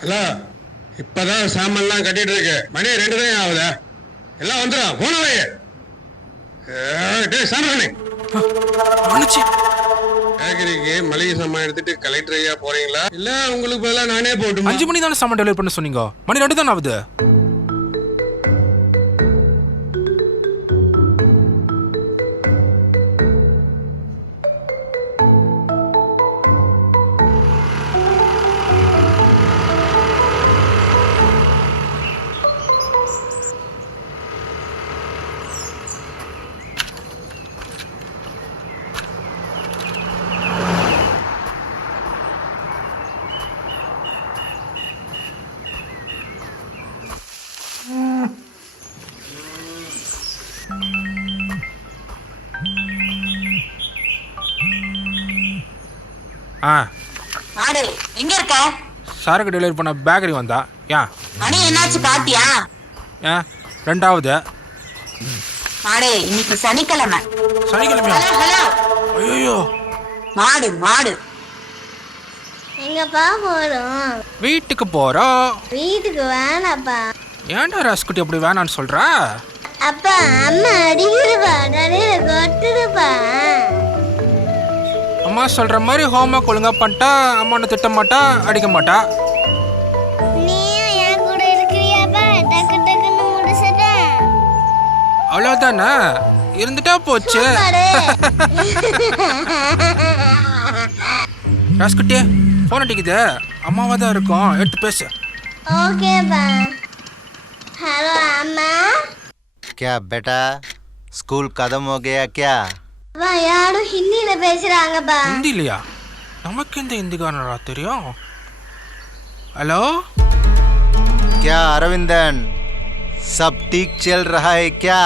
Hello, இப்பதான் சாமான்லாம் கட்டிட்டு இருக்கு. மணி 2 தான் ஆகுதா? எல்லாம் வந்துடும். போனவே சாமி பேக்கரிக்கு மளிகை சாமான் எடுத்துட்டு கலெக்டர் ஐயா போறீங்களா? இல்ல உங்களுக்கு பதிலாக நானே போட்டுமா? 5 மணி தானே சாமான் டெலிவரி பண்ண சொன்னீங்க. மணி 2 தானே ஆகுது. ஆடு எங்க இருக்க? சாருக்கு டெலிவரி பண்ண பேக்கரி வந்தா. ஏன் மணி என்னாச்சு பாத்தியா? ஏன் 2வது? மாடு இன்னைக்கு சனிக்கிழமை. சனிக்கிழமையா? ஹலோ ஐயோ, மாடு மாடு எங்கப்பா போறோம்? வீட்டுக்கு போறோம். வீட்டுக்கு வேணாப்பா. ஏன்டா ராஸ்குட்டி அப்படி வேணான்னு சொல்ற? அப்பா அம்மா அடிக்கிறப்பா, நிறைய கொட்டுதுப்பா. அம்மா சொல்ற மாதிரி ஹோம்ஒர்க் ஒழுங்கா பண்ணிட்டா அம்மா ஒன்று திட்ட மாட்டா, அடிக்க மாட்டா. நீயும் என் கூட இருக்கிறியாப்பா? டக்கு டக்குன்னு முடிச்சிட்டேன். அவ்வளோதானே, இருந்துட்டா போச்சு. ராஸ்குட்டி ஃபோன் அடிக்குது, அம்மாவா தான் இருக்கும், எடுத்து பேசு. ஓகேப்பா. ஹலோ அம்மா. क्या बेटा स्कूल खत्म हो गया क्या? அப்பா யாரும் ஹிந்தியில பேசுறாங்கப்பா. ஹிந்தி இல்லையா? நமக்கு இந்த ஹிந்திக்காரனரா தெரியும். हेलो क्या अरविंदन सब ठीक चल रहा है क्या?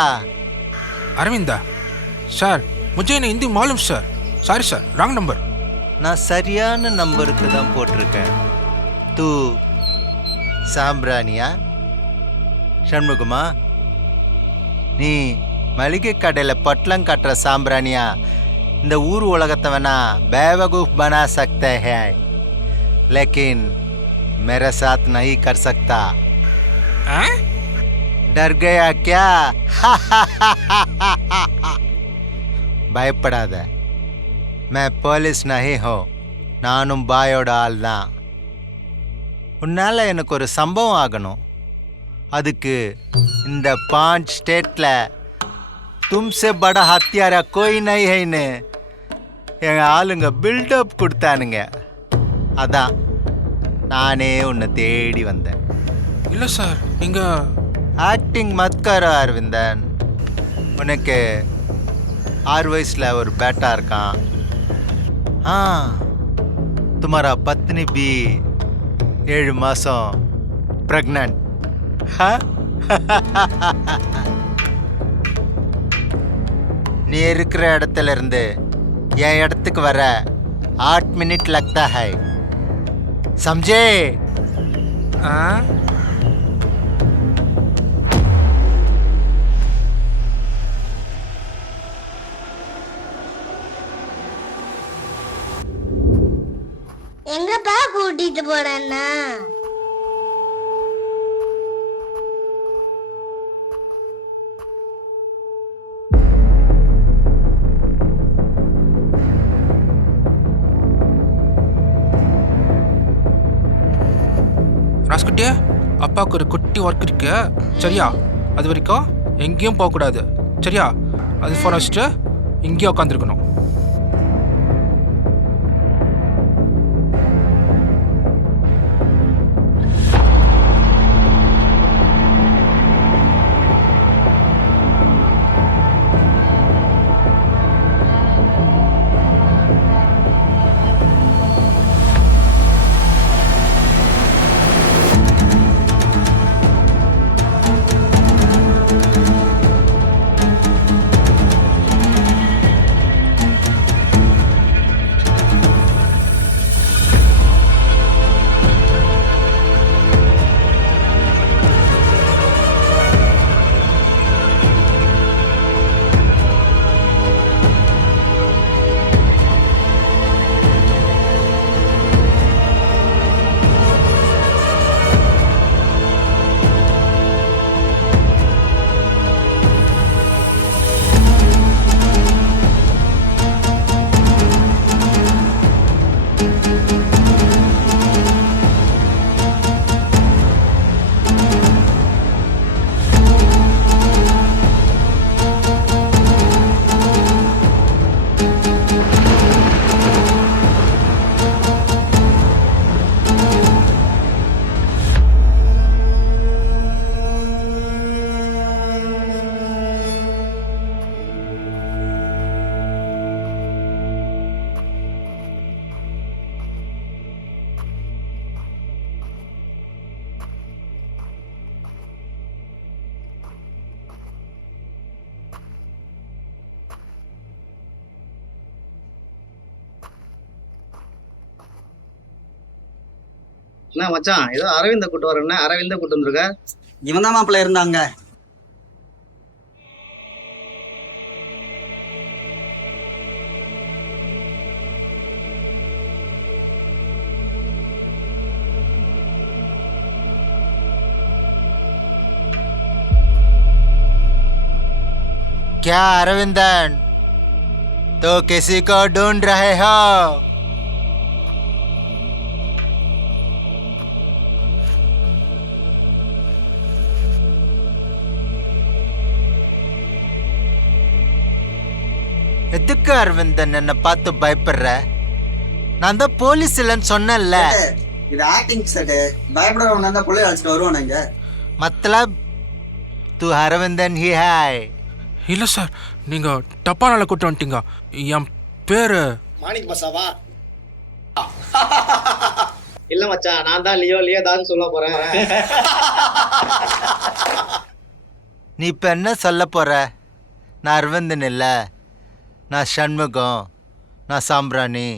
अरविंदा सर, मुझे ना हिंदी मालूम sir. Sorry sir, wrong number. நான் சரியான நம்பருக்கு தான் போட்டிருக்கேன். தூ சாம்பிராணியா ஷண்முகமா? நீ மளிகை கடையில் பொட்டலம் கட்டுற சாம்பிராணியா? இந்த ஊர் உலகத்தை வேணா बेवकूफ बना सकते हैं, लेकिन मेरे साथ नहीं कर सकता. डर गया क्या? பயப்படாத, मैं போலீஸ் नहीं हो, நானும் பாயோட ஆள் தான். உன்னால் எனக்கு ஒரு சம்பவம் ஆகணும். அதுக்கு இந்த 5 ஸ்டேட்டில் தும்சே பட ஹத்தியாரா கோய் நை ஹைன்னு எங்கள் ஆளுங்க பில்டப் கொடுத்தானுங்க. அதான் நானே உன்னை தேடி வந்தேன். இல்லை சார், நீங்கள் ஆக்டிங் மத் கரோ அரவிந்தன். உனக்கு 6 வயசில் ஒரு பேட்டா இருக்கான். तुम्हारा पत्नी भी 7 மாதம் प्रेग्नेंट. நீ இருக்கிற இடத்துல இருந்து என் இடத்துக்கு வர 8 मिनट लगता है, समझे? எங்கப்பா கூட்டிட்டு போறேன்னா? ராஸ்குட்டி, அப்பாவுக்கு ஒரு குட்டி ஒர்க் இருக்கு சரியா? அது வரைக்கும் எங்கேயும் போகக்கூடாது சரியா? அது ஃபோன் வச்சுட்டு இங்கேயே உட்காந்துருக்கணும். என்ன மச்சான் ஏதோ அரவிந்த கூட்டு வரேன்னா அரவிந்த கூட்டு வந்துருக்க. இவன் தான் மாப்பிள்ள இருந்தாங்க. क्या अरविंदन तो किसी को ढूंढ रहे हो? எதுக்கு அரவிந்தன் என்னை பார்த்து பயப்படுற? நான் தான் போலீஸ் இல்லைன்னு சொன்னேன்ல. இது ஆக்டிங் செட். பயப்படுறவங்க தான் புள்ளைய அழைச்சிட்டு வருவானுங்க. मतलब तू अरविंदन ही है? இல்லை சார், நீங்கள் டப்பானால கூட்டு வந்துட்டீங்க. என் பேர் மாணிக் பசாவா? இல்ல மச்சான், நான் தான் லியோ தான் சொல்ல போறேன். நீ இப்போ என்ன சொல்ல போற? நான் அரவிந்தன் இல்லை, நான் சண்முகம், நான் சாம்பிராணி,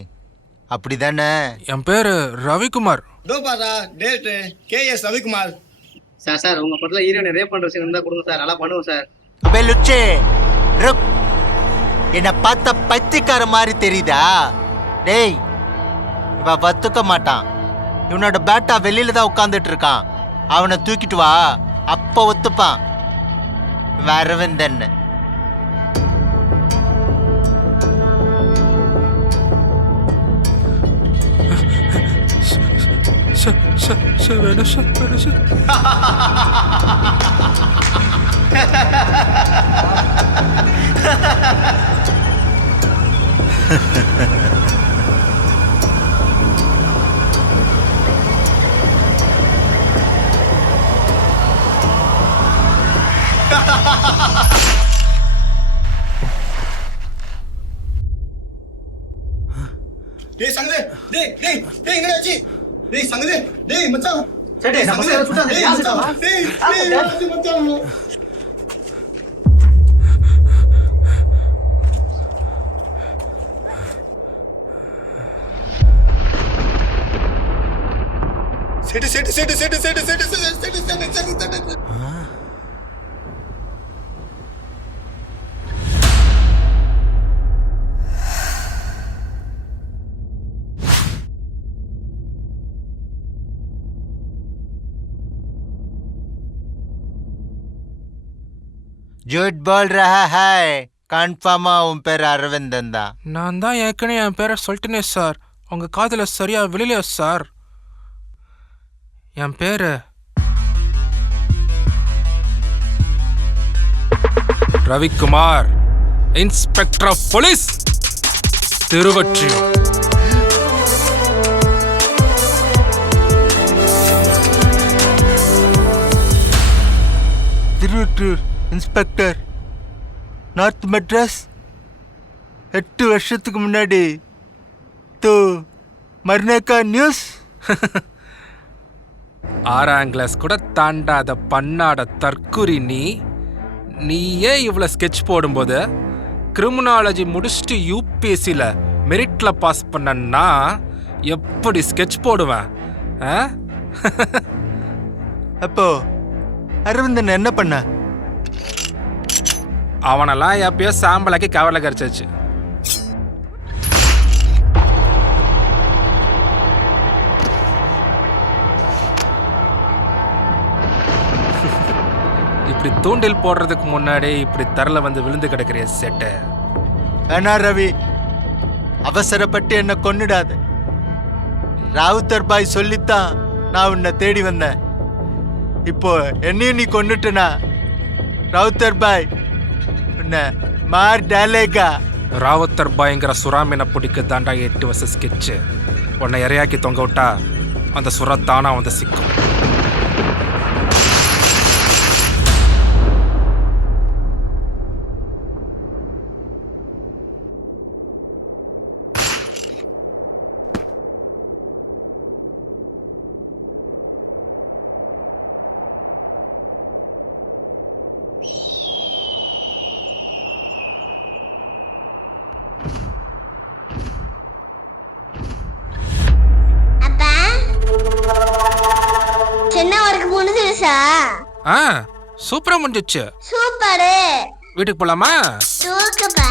அப்படி தானே? என் பேர் ரவிக்குமார். இதோ பாரா டேட் கேஎஸ் ரவிக்குமார். சார் உங்க படத்துல ஹீரோனை ரேப் பண்ற சீன் இருந்தா கொடுங்க சார், நல்லா பண்ணுவோம் சார். அபே லுச்சே ருக், என்னை பார்த்த பைத்தியக்கார மாதிரி தெரியுதா? டேய், இவ ஒத்துக்க மாட்டான். இவனோட பேட்டா வெளியில தான் உட்காந்துட்டு இருக்கான். அவனை தூக்கிட்டு வா, அப்ப ஒத்துப்பான். இவன் அரவிந்தன். சார் வேணும் சார், வேணும் சார். டேய் சங்கரே, டேய் எங்கடாச்சி? டேய் சங்கரே, டேய் மச்சான். சரி நம்ம சேர சுட்டாங்க. யார் சுட்டாங்க? டேய் மச்சான். செட்டு. झूठ बोल रहा है, கன்ஃபார்மா உன் பேர் அரவிந்தன் தான்? நான் தான் ஏற்கனவே என் பேரை சொல்லிட்டேனே சார். உங்கள் காதில் சரியா விழலையா சார்? என் பேர் Ravikumar, inspector of police, Thiruvottiyur. Thiruvottiyur inspector, north Madras. 8 வருஷத்துக்கு முன்னாடி தோ மர்னே கா நியூஸ். 6ஆம் கிளாஸ் கூட தாண்டாத பண்ணாட தற்குறி நீயே இவ்வளோ ஸ்கெட்ச் போடும்போது கிரிமினாலஜி முடிச்சுட்டு யூபிஎஸ்சியில் மெரிட்டில் பாஸ் பண்ணன்னா எப்படி ஸ்கெட்ச் போடுவேன்? அப்போ அரவிந்தன் என்ன பண்ண? அவனெல்லாம் எப்பயோ சாம்பலாக்கி கவரில் கரைச்சாச்சு. இப்படி தூண்டில் போடுறதுக்கு முன்னாடி இப்படி தரல வந்து விழுந்து கிடக்கிற செட்டு. வேணா ரவி, அவசரப்பட்டு என்ன கொன்னுடாத. ராவுத்தர் பாய் சொல்லித்தான் நான் உன்னை தேடி வந்தேன். இப்போ என்னையும் நீ கொன்னுட்டனா ராவுத்தர் பாய் உன்னை மார் டாலேகா. ராவுத்தர் பாய்ங்கிற சுறாமீனை பிடிக்க தாண்டா 8 வருஷம் ஸ்கெட்சு. உன்னை இறையாக்கி தொங்க விட்டா அந்த சுறா தானா வந்து சிக்கும். அப்பா முடிஞ்சிச்சா ஆ சூப்பரா முடிஞ்சிச்சு. சூப்பரு வீட்டுக்கு போலாமா? தூக்குப்பா